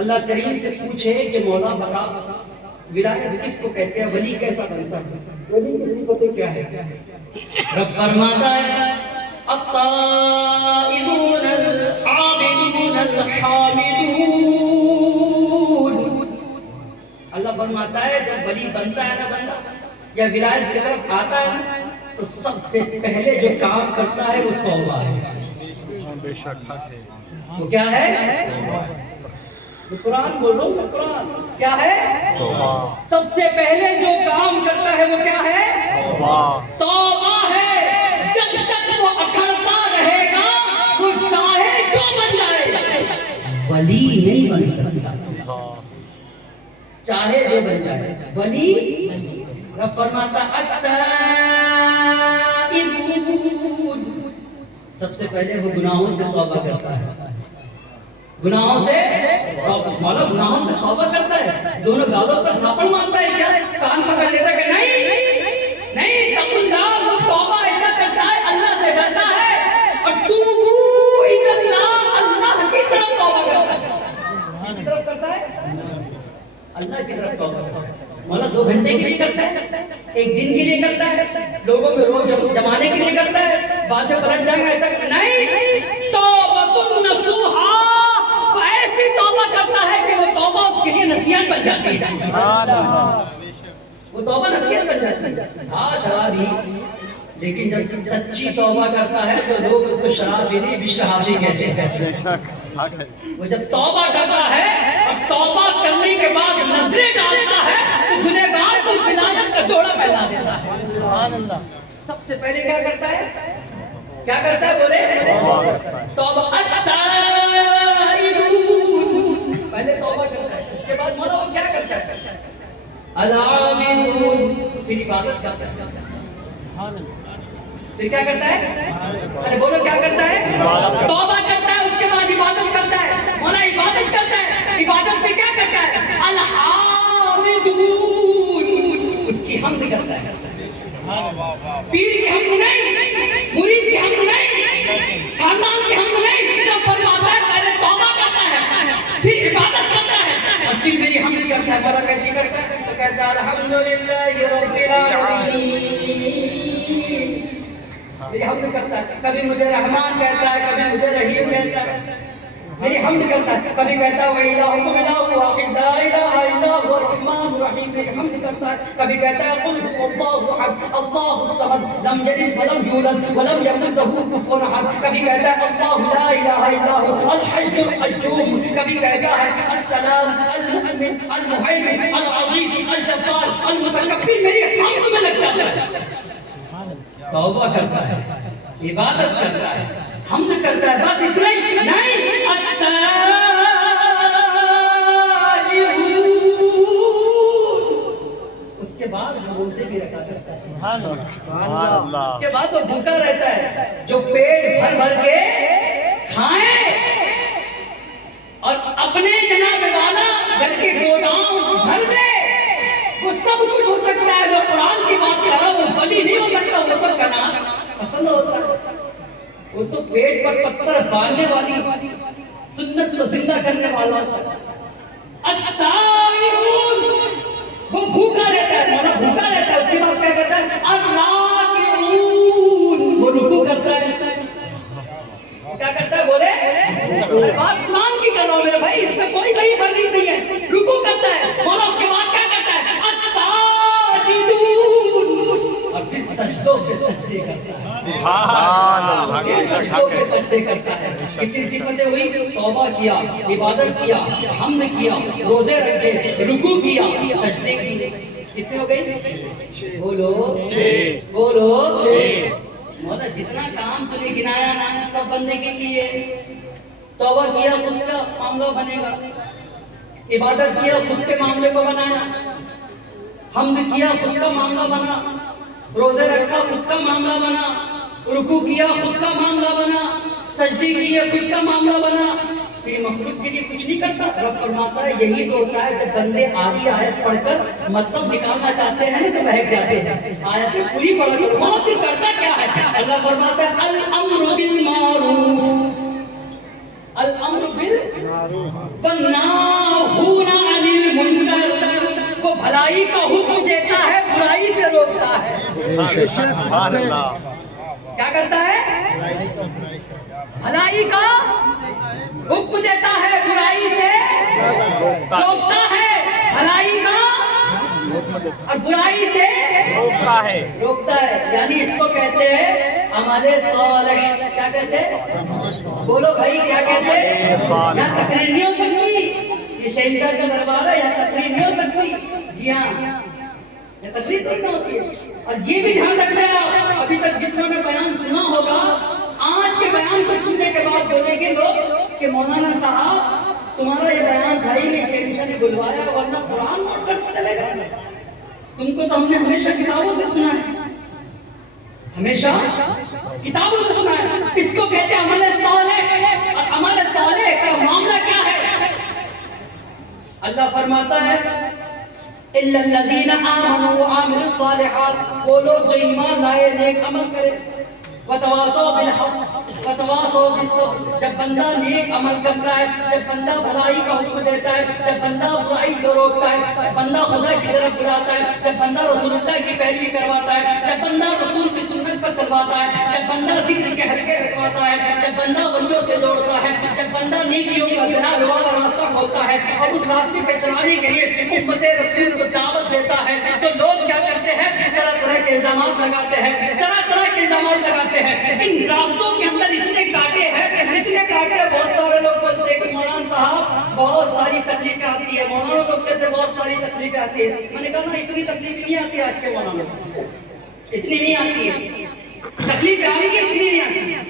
اللہ کریم سے پوچھے کہ مولا بتا ولایت کس کو کہتے ہیں، ولی کیسا بنتا ہے، ولی کی صفتیں کیا ہے؟ رب فرماتا ہے الطائبون العابدون الحامدون، اللہ فرماتا ہے جب ولی بنتا ہے نا بندہ یا ولایت کی طرف آتا ہے نا تو سب سے پہلے جو کام کرتا ہے وہ توبہ ہے۔ وہ کیا ہے؟ وہ قرآن بول رہا ہوں میں، قرآن کیا ہے؟ سب سے پہلے جو کام کرتا ہے وہ کیا ہے؟ توبہ ہے۔ جب تک وہ اکھڑتا رہے گا وہ چاہے جو بن جائے ولی نہیں بن سکتا، چاہے جو بن جائے ولی۔ رب فرماتا التائبون، سب سے پہلے وہ گناہوں سے توبہ کرتا ہے، گناہوں سے مولا گناہوں سے توبہ کرتا ہے، دونوں گالوں پر جھاپڑ مارتا ہے کیا؟ کان پکڑ لیتا ہے کہ نہیں نہیں، تقوا اللہ، وہ توبہ ایسا کرتا ہے اللہ سے ڈرتا ہے، اور توبوا الی اللہ، اللہ کی طرف توبہ کرتا ہے۔ کس کی طرف کرتا ہے؟ اللہ کی طرف توبہ کرتا ہے۔ مولا 2 گھنٹے کے لیے کرتا ہے، 1 دن کے لیے کرتا ہے، لوگوں میں روز جمانے کے لیے کرتا ہے، بعد میں پلٹ جائے گا ایسا نہیں، توبۃ نصوحا، وہ ایسی توبہ کرتا ہے کہ وہ توبہ اس کے لیے نصیحت بن جاتی ہے، وہ توبہ نصیحت بن جاتی ہے۔ ہاں شراب ہی، لیکن جب سچی توبہ کرتا ہے تو لوگ اس کو شراب ہی نہیں بشر حافظ کہتے ہیں۔ وہ جب توبہ کرتا ہے اور توبہ کرنے کے بعد نظریں ڈالتا ہے تو گنہگار کو ولایت کا جوڑا پہنا دیتا ہے۔ سب سے پہلے کیا کرتا ہے؟ کیا کرتا ہے بولے؟ توبہ التائبون، پہلے توبہ کرتا ہے، اس کے بعد مولا وہ کیا کرتا ہے؟ العابدون، پھر عبادت کرتا ہے۔ پھر کیا کرتا ہے؟ ارے بولو کیا کرتا ہے؟ توبہ کرتا ہے، اس کے بعد عبادت کرتا ہے۔ مولا عبادت کرتا ہے، عبادت پہ کیا کرتا ہے؟ الحامدون، اس کی حمد کرتا ہے، پیر کی حمد نہیں، مرید کی حمد نہیں، خاندان کی حمد نہیں، جب فرماتا ہے پہلے توبہ کرتا ہے پھر عبادت کرتا ہے اور پھر میری حمد کرتا ہے۔ مولا کیسی کرتا ہے؟ تو کہتا ہے الحمدللہ رب العالمین، میری حمد کرتا ہے، کبھی مجھے رحمان کہتا ہے، کبھی مجھے رحیم کہتا ہے، میری حمد کرتا ہے، کبھی کہتا ہے وَإِلَٰهُكُمْ إِلَٰهٌ وَاحِدٌ لَا إِلَٰهَ إِلَّا هُوَ الرَّحْمَٰنُ الرَّحِيمُ، میری حمد کرتا ہے، کبھی کہتا ہے قُلْ هُوَ اللَّهُ أَحَدٌ اللَّهُ الصَّمَدُ لَمْ يَلِدْ وَلَمْ يُولَدْ وَلَمْ يَكُن لَّهُ كُفُوًا أَحَدٌ، کبھی کہتا ہے اللَّهُ لَا إِلَٰهَ إِلَّا هُوَ الْحَيُّ الْقَيُّومُ، کبھی کہتا ہے السلام المؤمن المہیمن العزیز الجبار المتکبر، میری حمد میں لگ جاتا ہے۔ توبہ کرتا ہے، عبادت کرتا ہے، حمد کرتا ہے، بس اتنا ہی نہیں، اس کے بعد روزے بھی رکھا کرتا ہے، اس کے بعد وہ بھوکا رہتا ہے، جو پیٹ بھر بھر کے کھائے اور اپنے جناب والا گھر کے گودام بھر دے، وہ سب کچھ ہو سکتا ہے۔ جو قرآن کی بات کر رہا وہ ولی نہیں ہو سکتا، وہ تو کنار پسند ہوتا ہے، وہ تو پیٹ پر پتھر باندھنے والی سنت کو زندہ کرنے والا الصائمون، وہ بھوکا رہتا ہے، مولا بھوکا رہتا ہے، اس کے بعد کیا کرتا ہے؟ الراکعون، وہ رکوع کرتا ہے، کیا کرتا ہے بولے؟ بات قرآن کی کر رہا ہوں میرے بھائی، اس میں کوئی صحیح فرضی نہیں ہے، رکوع کرتا ہے مولا، اس کے بعد کیا کرتا ہے؟ الساجدون، اور پھر سجدوں کے سجدے کرتا ہے، پھر سجدوں کے سجدے کرتا ہے۔ کتنی صفتیں ہوئی؟ توبہ کیا، عبادت کیا، حمد کیا، روزے رکھے، رکوع کیا، سجدے کیے، کتنے ہو گئی؟ بولو بولو مولا جتنا کام تو نے گنایا نا سب بندے کے لیے، توبہ کیا خود کا معاملہ بنے گا، عبادت کیا خود کے معاملے کو بنایا، حمد کیا خود کا معاملہ بنا، روزے رکھا خود کا معاملہ بنا، رکوع کیا خود کا معاملہ بنا، سجدے کیے خود کا معاملہ بنا، پھر مخلوق کے لیے کچھ نہیں کرتا۔ رب فرماتا ہے یہی تو ہوتا ہے جب بندے آدھی آیت پڑھ کر مطلب نکالنا چاہتے ہیں تو بہک جاتے ہیں، آیتیں پوری پڑھ کر مولا پھر کرتا کیا ہے؟ اللہ فرماتا ہے الامر بالمعروف، الامر بالمعروف والنہی بھلائی کا حکم دیتا ہے، برائی سے روکتا ہے۔ کیا کرتا ہے؟ بھلائی کا حکم دیتا ہے، برائی سے روکتا ہے، بھلائی کا اور برائی سے روکتا ہے۔ یعنی اس کو کہتے ہیں عمل صالح۔ کیا کہتے ہیں؟ بولو بھائی کیا کہتے ہیں؟ یہاں تقریر نہیں ہو سکتی، یہ شہنشاہ کا دربار ہے، یہاں تقریر نہیں ہو سکتی۔ جی ہاں، یہ تقریر نہیں ہوتی ہے۔ اور یہ بھی دھیان رکھ لیں آپ، ابھی تک جتنوں نے بیان سنا ہوگا، آج کے بیان کو سننے کے بعد بولیں گے لوگ کہ مولانا صاحب تمہارا یہ بیان تھا ہی نہیں، شہنشاہ نے بلوایا، ورنہ قرآن نوٹ کرتے چلے گئے۔ تم کو تو ہم نے ہمیشہ کتابوں سے سنا ہے، ہمیشہ کتابوں سے سنا ہے۔ اس کو کہتے ہیں عمل صالح۔ اور عمل صالح کا معاملہ کیا ہے؟ اللہ فرماتا ہے اِلَّا الَّذِينَ آمَنُوا وَعَمِلُوا الصَّالِحَاتِ، وہ لوگ جو ایمان لائے، نیک عمل کرے، وَتَوَاصَوْا بِالْحَقِّ وَتَوَاصَوْا بِالصَّبْرِ۔ جب بندہ نیک عمل کرتا ہے، جب بندہ بھلائی کا حکم دیتا ہے، جب بندہ برائی سے روکتا ہے، جب بندہ خدا کی طرف بلاتا ہے، جب بندہ رسول اللہ کی پیروی کرواتا ہے، جب بندہ رسول کی سنت پر چلواتا ہے، جب بندہ ذکر کے حلقے رکھواتا ہے، جب بندہ ولیوں سے جوڑتا ہے، جب بندہ نیکیوں کا جناب والا راستہ کھولتا ہے اور اس راستے پہ چلانے کے لیے امت رسول کو دعوت دیتا ہے، تو لوگ کیا کرتے ہیں؟ طرح طرح کے الزامات لگاتے ہیں، طرح طرح کے الزامات لگاتے ہیں۔ ان راستوں کے اندر اتنے کانٹے ہیں، اتنے کانٹے ہیں، بہت سارے لوگ بولتے ہیں کہ مولانا صاحب بہت ساری تکلیفیں آتی ہے، مولانا لوگ کہتے ہیں بہت ساری تکلیفیں آتی ہے۔ میں نے کہا نا اتنی تکلیفیں نہیں آتی آج کے مولانا لوگ، اتنی نہیں آتی ہے، تکلیفیں آئی ہے اتنی نہیں آتی ہے۔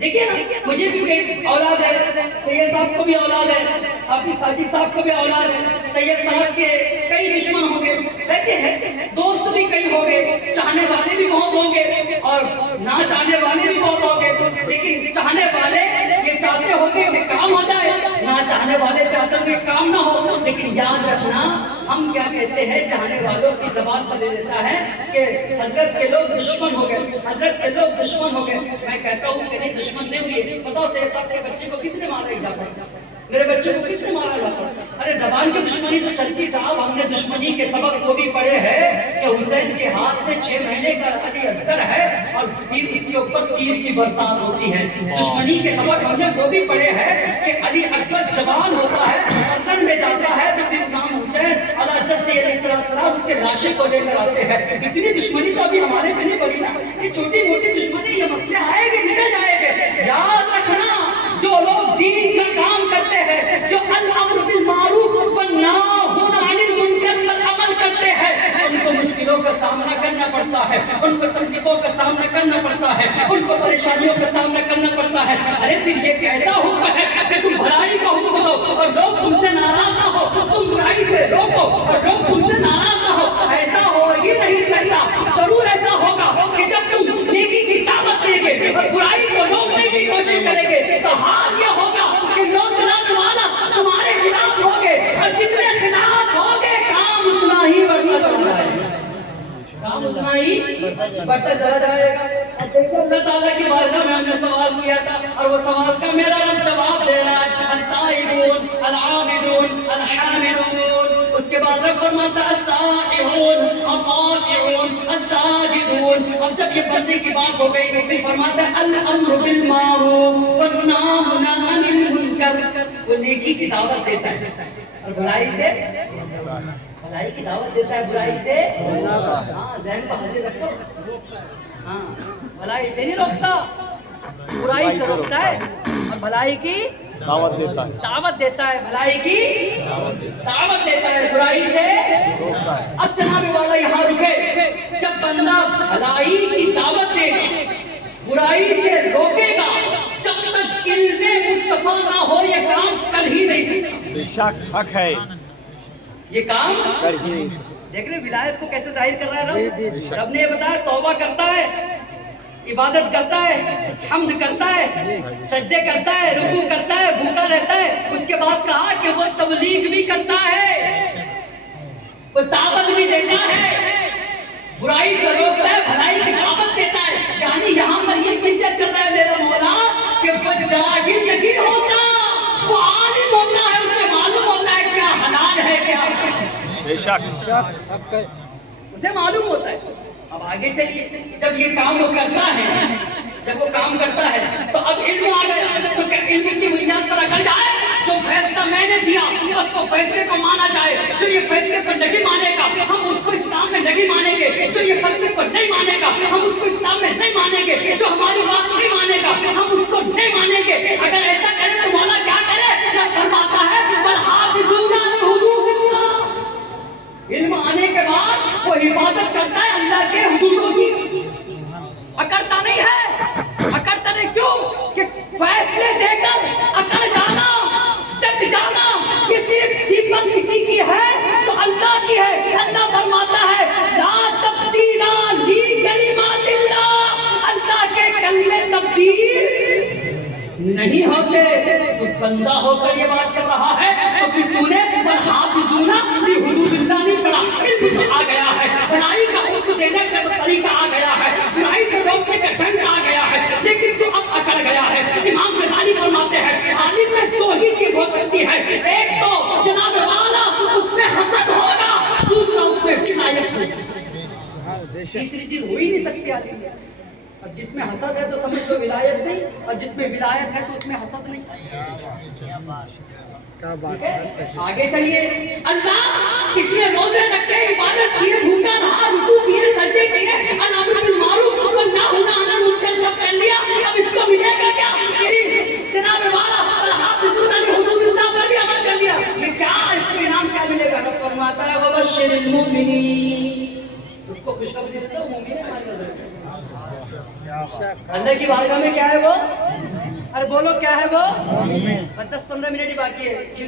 دیکھیے نا، مجھے بھی اولاد ہے، سید صاحب کو بھی اولاد ہے، حافظ ساجد صاحب کو بھی اولاد ہے، سید صاحب کے کئی دشمن ہوں گے، رہتے ہیں، دوست بھی کئی ہوں گے، چاہنے والے بھی بہت ہوں گے اور نہ چاہنے والے بھی بہت ہوں گے، لیکن چاہنے والے یہ چاہتے ہوتے کہ کام ہو جائے، نہ چاہنے والے چاہتے ہیں کہ کام نہ ہو۔ لیکن یاد رکھنا، ہم کیا کہتے ہیں، چاہنے والوں کی زبان پر لے لیتا ہے کہ حضرت کے لوگ دشمن ہو گئے، حضرت کے لوگ دشمن ہو گئے۔ میں کہتا ہوں کہ نہیں، دشمن نہیں ہوئے۔ بتاؤ سید صاحب کے بچے کو کس نے مارا جا کر؟ میرے بچوں کو کس نے مارا جا کر؟ ارے زبان کی دشمنی تو چلتی صاحب، ہم نے دشمنی کے سبق وہ بھی پڑھے ہیں کہ حسین کے ہاتھ میں 6 مہینے کا علی اصغر ہے اور پھر اس کے اوپر تیر کی برسات ہوتی ہے۔ دشمنی کے سبق ہم نے وہ بھی پڑھے ہیں کہ علی اکبر جوان ہوتا ہے، وطن میں جاتا ہے تو پھر امام حسین علیہ جد علیہ السلام اس کے لاشے کو لے کر آتے ہیں۔ اتنی دشمنی تو ابھی ہمارے پہ نہیں پڑی نا، یہ چھوٹی موٹی دشمنی، یہ مسئلے آئے گے، نکل جائے گے۔ یاد رکھنا، جو لوگ دین کا کام کرتے ہیں، جو الامر بالمعروف والنہی عن المنکر پر عمل کرتے ہیں، ان کو مشکلوں کا سامنا کرنا پڑتا ہے، ان کو تکلیفوں کا سامنا کرنا پڑتا ہے، ان کو پریشانیوں کا سامنا کرنا پڑتا ہے۔ ارے پھر یہ کیسا حکم ہے کہ تم بھلائی کا حکم دو اور لوگ تم سے ناراض نہ ہو، تم برائی سے روکو اور لوگ تم سے ناراض نہ ہو؟ ایسا ہو ہی نہیں سکتا۔ ضرور ایسا ہوگا کہ جب تم نیکی کی دعوت دیں گے اور برائی کو روکنے کی کوشش کریں گے تو حال یہ ہوگا کہ لوگ تمہارے خلاف ہوگے اور جتنے خلاف ہوگے کام اتنا ہی بڑھتا چلا جائے گا، کام اتنا ہی بڑھتا چلا جائے گا۔ اللہ تعالیٰ کی بارگاہ میں ہم نے سوال کیا تھا اور وہ سوال کا میرا رب جواب دے رہا ہے، التائبون العابدون الحامدون۔ اس کے بعد رب فرماتا ہے السائحون الراکعون الساجدون۔ اب جب یہ بندے کی بات ہو گئی تو پھر فرماتا ہے الامر بالمعروف والنہی عن المنکر۔ وہ نیکی کی دعوت دیتا ہے اور بھلائی سے بھلائی کی دعوت دیتا ہے، برائی سے ہاں ذہن کو حاضر رکھو، ہاں بھلائی سے نہیں روکتا، برائی سے روکتا ہے اور بھلائی کی دعوت دیتا ہے، بھلائی کی دعوت دیتا ہے، برائی سے روکتا ہے۔ اب جناب والا یہاں رکے، جب بندہ بھلائی کی دعوت دے گا، برائی سے روکے گا، جب تک علم مصطفیٰ نہ ہو یہ کام کر ہی نہیں سکتا۔ بے شک حق ہے، یہ کام کر ہی نہیں سکتا۔ دیکھ رہے ولایت کو کیسے ظاہر کر رہا ہے رب؟ رب نے یہ بتایا توبہ کرتا ہے، عبادت کرتا ہے، حمد کرتا ہے، سجدے کرتا ہے، رکوع کرتا ہے، بھوکا رہتا ہے، اس کے بعد کہا کہ وہ تبلیغ بھی کرتا ہے، وہ دعوت بھی دیتا ہے، برائی سے روکتا ہے، بھلائی کی دعوت دیتا ہے۔ یعنی یہاں پر یہ فکر کر رہا ہے میرا مولا کہ وہ جاہل یقین ہوتا، وہ عالم ہوتا ہے، اسے معلوم ہوتا ہے کیا حلال ہے کیا بے شک اسے معلوم ہوتا ہے. اب آگے چلیے, جب یہ کام وہ کرتا ہے, جب وہ کام کرتا ہے تو اب علم آ گیا, تو کہ علم کی بنیاد پر اگر جائے جو فیصلہ میں نے دیا بس وہ فیصلے کو مانا جائے, جو یہ فیصلے کو نہیں مانے گا ہم اس کو اسلام میں نہیں مانیں گے, جو یہ فیصلے کو نہیں مانے گا ہم اس کو اسلام میں نہیں مانیں گے, جو ہماری بات نہیں مانے گا ہم اس کو نہیں مانیں گے. اگر ایسا کرے تو مولا کیا کرے, نہ فرماتا ہے وَالْحَافِظُونَ لِحُدُودِ اللَّهِ, علم آنے کے بعد وہ حفاظت کرتا ہے اللہ کے حدودوں کی. اکڑتا نہیں ہے, اکڑتا نہیں کیوں کہ فیصلے دے کر اکڑ جانا, ڈٹ جانا یہ صرف صفت کسی کی ہے تو اللہ کی ہے. اللہ فرماتا ہے لا تبدیل لکلمات اللہ, اللہ کے کلمے تبدیل نہیں ہوتے. تو بندہ ہو کر یہ بات کر رہا ہے تو پھر تو نے وَالْحَافِظُونَ لِحُدُودِ اللَّهِ نہیں پڑھا. علم تو آ گیا ہے, بھلائی کا حکم دینے کا تو طریقہ آ گیا ہے, برائی سے روکنے کا ڈھنگ آ گیا ہے, لیکن تو اب اکڑ گیا ہے. امام غزالی فرماتے ہیں عالم میں دو ہی چیز ہو سکتی ہے, ایک تو جناب والا اس میں حسد ہوگا, دوسرا اس میں ولایت ہوگی. تیسری چیز ہو ہی نہیں سکتی عالم میں. اور جس میں حسد ہے تو سمجھ لو ولایت نہیں, اور جس میں ولایت ہے تو اس میں حسد نہیں. آگے چلیے. اللہ اس نے روزے رکھے, عبادت کیے, بھوکا رہا, رکوع کیے, سجدے کیے, امر بالمعروف والنہی عن المنکر سب کر لیا. اب اس کو ملے گا کیا؟ جناب والا والحافظون لحدود اللہ پر بھی عمل کر لیا, یہ کیا اس کو انعام کیا ملے گا؟ رب فرماتا ہے وبشر المؤمنین, اس کو خوشخبری دے دو مومن ہے ہمارے نظر. اللہ کی بارگاہ میں کیا ہے وہ, ارے بولو کیا ہے وہ, 10-15 منٹ ہی باقی ہے.